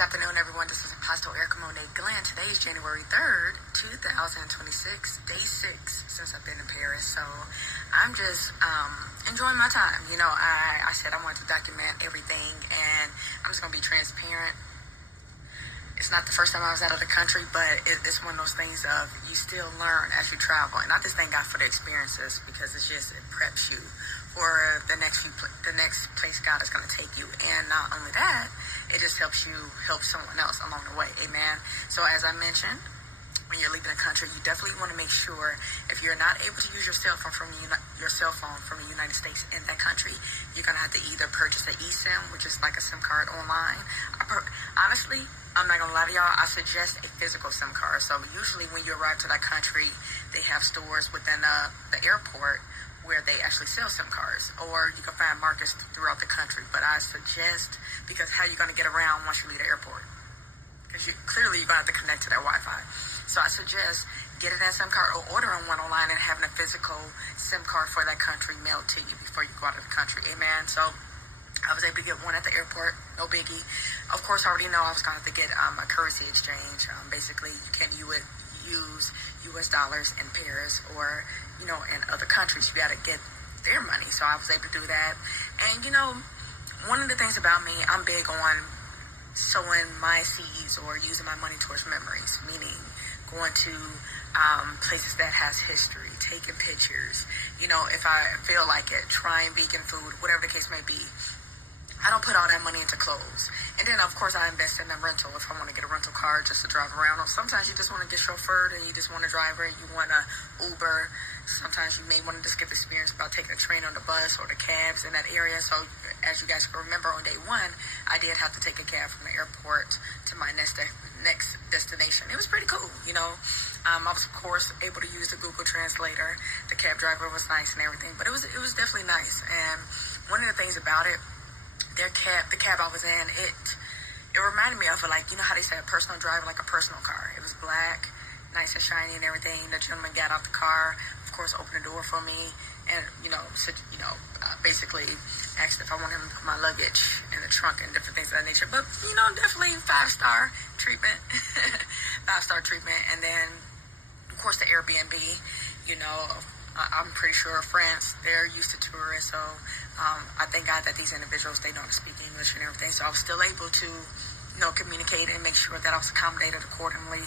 afternoon, everyone. This is Apostle Erica Monet Glenn. Today is January 3rd, 2026, day 6 since I've been in Paris. So I'm just enjoying my time. I said I wanted to document everything, and I'm just going to be transparent. It's not the first time I was out of the country, but it's one of those things of you still learn as you travel. And I just thank God for the experiences, because it preps you for the next place God is going to take you. And not only that, it just helps you help someone else along the way. Amen. So as I mentioned, when you're leaving the country, you definitely want to make sure, if you're not able to use your cell phone from the United States in that country, you're going to have to either purchase an eSIM, which is like a SIM card online. Honestly, I'm not going to lie to y'all, I suggest a physical SIM card. So usually when you arrive to that country, they have stores within the airport where they actually sell SIM cards, or you can find markets throughout the country. But I suggest, because how are you going to get around once you leave the airport? Because you're going to have to connect to that Wi-Fi. So I suggest getting that SIM card or ordering one online and having a physical SIM card for that country mailed to you before you go out of the country. Amen. So I was able to get one at the airport, no biggie. Of course, I already know I was going to have to get a currency exchange. Basically, you can't use U.S. dollars in Paris or, in other countries. You got to get their money. So I was able to do that. And, one of the things about me, I'm big on sowing my seeds or using my money towards memories, meaning going to places that has history, taking pictures, if I feel like it, trying vegan food, whatever the case may be. I don't put all that money into clothes. And then, of course, I invest in a rental if I want to get a rental car just to drive around. Or sometimes you just want to get chauffeured and you just want a driver. You want a Uber. Sometimes you may want to just get the experience about taking a train or the bus or the cabs in that area. So as you guys can remember, on day 1, I did have to take a cab from the airport to my next destination. It was pretty cool, I was, of course, able to use the Google Translator. The cab driver was nice and everything. But it was definitely nice. And one of the things about it, the cab I was in, it reminded me of how they say a personal driver, like a personal car. It was black, nice and shiny and everything. The gentleman got out the car, of course, opened the door for me, and basically asked if I wanted him to put my luggage in the trunk and different things of that nature. But definitely 5-star treatment, 5-star treatment. And then, of course, the Airbnb. I'm pretty sure France, they're used to tourists, so I thank God that these individuals, they know how to speak English and everything, so I was still able to, communicate and make sure that I was accommodated accordingly.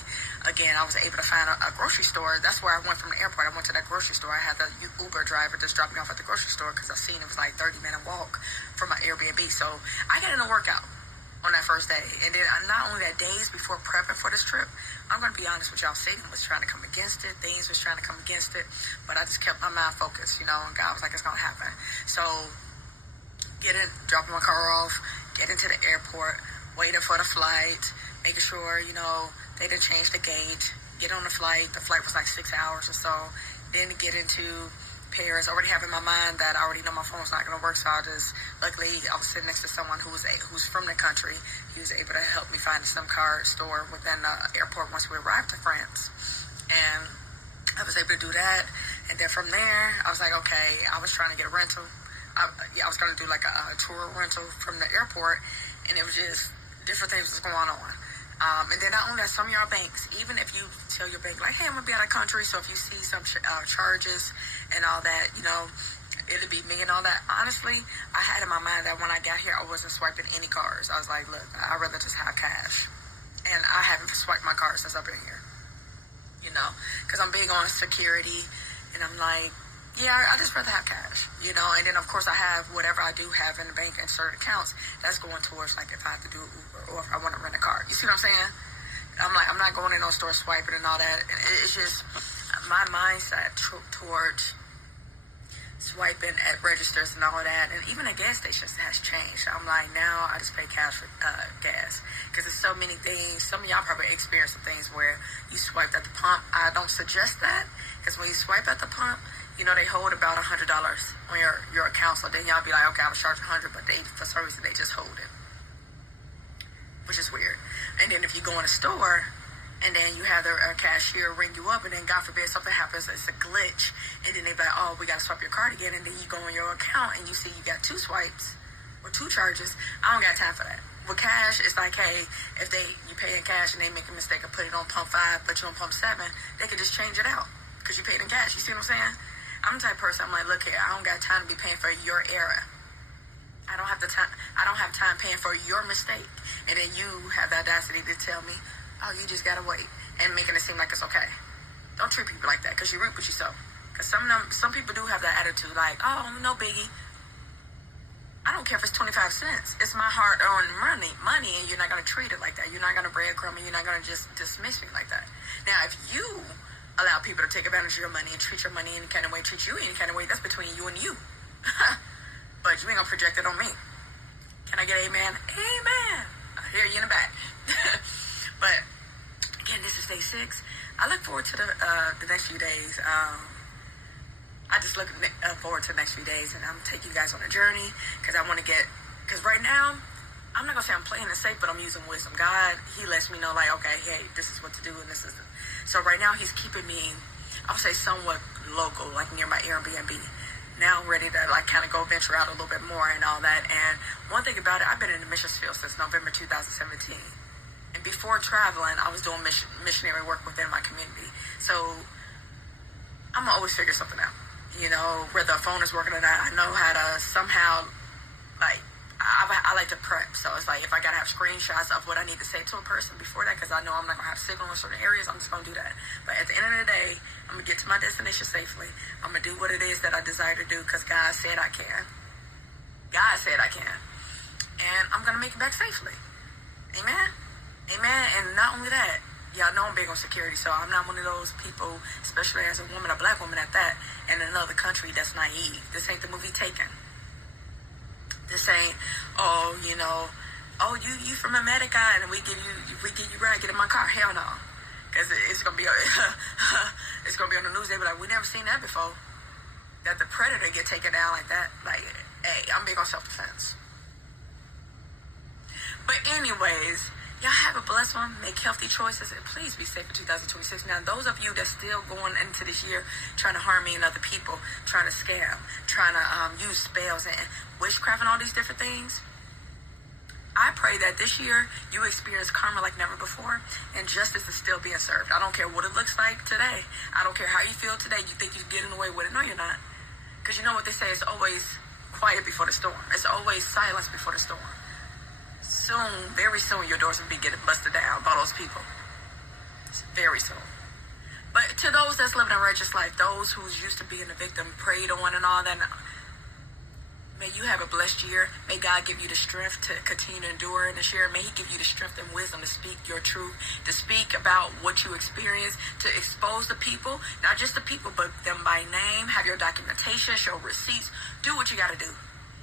Again, I was able to find a grocery store. That's where I went from the airport. I went to that grocery store. I had the Uber driver just drop me off at the grocery store because I seen it was like 30-minute walk from my Airbnb, so I got in a workout on that first day. And then not only that, days before prepping for this trip, I'm going to be honest with y'all, Satan was trying to come against it. Things was trying to come against it. But I just kept my mind focused, and God was like, it's going to happen. So dropping my car off, getting to the airport, waiting for the flight, making sure, they didn't change the gate, get on the flight. The flight was like 6 hours or so. Then to get into Paris, already have in my mind that I already know my phone's not going to work, so luckily I was sitting next to someone who's from the country. He was able to help me find a SIM card store within the airport once we arrived to France, and I was able to do that. And then from there, I was like, okay, I was trying to get a rental. I was going to do like a tour rental from the airport, and it was just different things was going on. And then not only that, some of y'all banks, even if you tell your bank, like, hey, I'm going to be out of the country, so if you see some charges and all that, it'll be me and all that. Honestly, I had in my mind that when I got here, I wasn't swiping any cards. I was like, look, I'd rather just have cash. And I haven't swiped my cards since I've been here, because I'm big on security, and I'm like, yeah, I just rather have cash, And then, of course, I have whatever I do have in the bank in certain accounts, that's going towards, like, if I have to do Uber or if I want to rent a car. You see what I'm saying? I'm not going in no store swiping and all that. It's just my mindset towards swiping at registers and all that, and even at gas stations has changed. I'm like, now I just pay cash for gas, because there's so many things. Some of y'all probably experience some things where you swiped at the pump. I don't suggest that, because when you swipe at the pump, they hold about $100 on your account. So then y'all be like, okay, I was charged $100, but for some reason they just hold it, which is weird. And then if you go in a store and then you have the cashier ring you up, and then God forbid something happens, it's a glitch, and then they be like, oh, we got to swipe your card again, and then you go on your account and you see you got 2 swipes or 2 charges. I don't got time for that. with cash, it's like, hey, if you pay in cash and they make a mistake of putting it on pump 5, but you're on pump 7, they could just change it out because you paid in cash. You see what I'm saying? I'm the type of person, I'm like, look here, I don't got time to be paying for your error. I don't have the time. I don't have time paying for your mistake. And then you have the audacity to tell me, oh, you just gotta wait, and making it seem like it's okay. Don't treat people like that, because you reap what you sow. Because some people do have that attitude, like, oh, no biggie. I don't care if it's 25 cents. It's my hard-earned money, and you're not gonna treat it like that. You're not gonna breadcrumb, and you're not gonna just dismiss me like that. Now, if you allow people to take advantage of your money and treat your money any kind of way, treat you any kind of way, that's between you and you. But you ain't gonna project it on me. Can I get amen? Amen. I hear you in the back. But again, this is day 6. I look forward to the next few days. I just look forward to the next few days, and I'm gonna take you guys on a journey because I want to because right now, I'm not gonna say I'm playing it safe, but I'm using wisdom. God, He lets me know, like, okay, hey, this is what to do, and this is. So right now, He's keeping me, I would say, somewhat local, like near my Airbnb. Now I'm ready to like kind of go venture out a little bit more and all that. And one thing about it, I've been in the mission field since November 2017. And before traveling, I was doing missionary work within my community. So I'm gonna always figure something out. You know, whether a phone is working or not, I know how to somehow, like, I like to prep. So it's like if I gotta have screenshots of what I need to say to a person before that, because I know I'm not gonna have signal in certain areas, I'm just gonna do that. But at the end of the day, I'm gonna get to my destination safely. I'm gonna do what it is that I desire to do because God said I can. God said I can. And I'm gonna make it back safely. Amen? Amen. And not only that, y'all know I'm big on security, so I'm not one of those people, especially as a woman, a black woman at that, in another country that's naive. This ain't the movie Taken. This ain't, oh, you know, oh, you from America, and we get you right, get in my car. Hell no. Because it's gonna be it's gonna be on the news. They be like, we never seen that before. That the predator get taken down like that. Like, hey, I'm big on self-defense. But anyways, y'all have a blessed one. Make healthy choices, and please be safe in 2026. Now, those of you that's still going into this year trying to harm me and other people, trying to scam, trying to use spells and witchcraft and all these different things, I pray that this year you experience karma like never before, and justice is still being served. I don't care what it looks like today. I don't care how you feel today. You think you're getting away with it. No, you're not. Because you know what they say, it's always quiet before the storm. It's always silence before the storm. Soon, very soon, your doors will be getting busted down by those people. It's very soon. But to those that's living a righteous life, those who's used to being a victim, preyed on and all that, may you have a blessed year. May God give you the strength to continue to endure in this year. May He give you the strength and wisdom to speak your truth, to speak about what you experience, to expose the people, not just the people, but them by name. Have your documentation, show receipts. Do what you got to do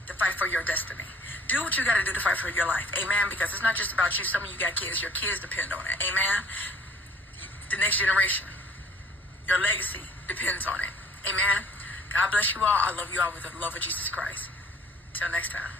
to fight for your destiny. Do what you got to do to fight for your life. Amen. Because it's not just about you. Some of you got kids. Your kids depend on it. Amen. The next generation. Your legacy depends on it. Amen. God bless you all. I love you all with the love of Jesus Christ. Till next time.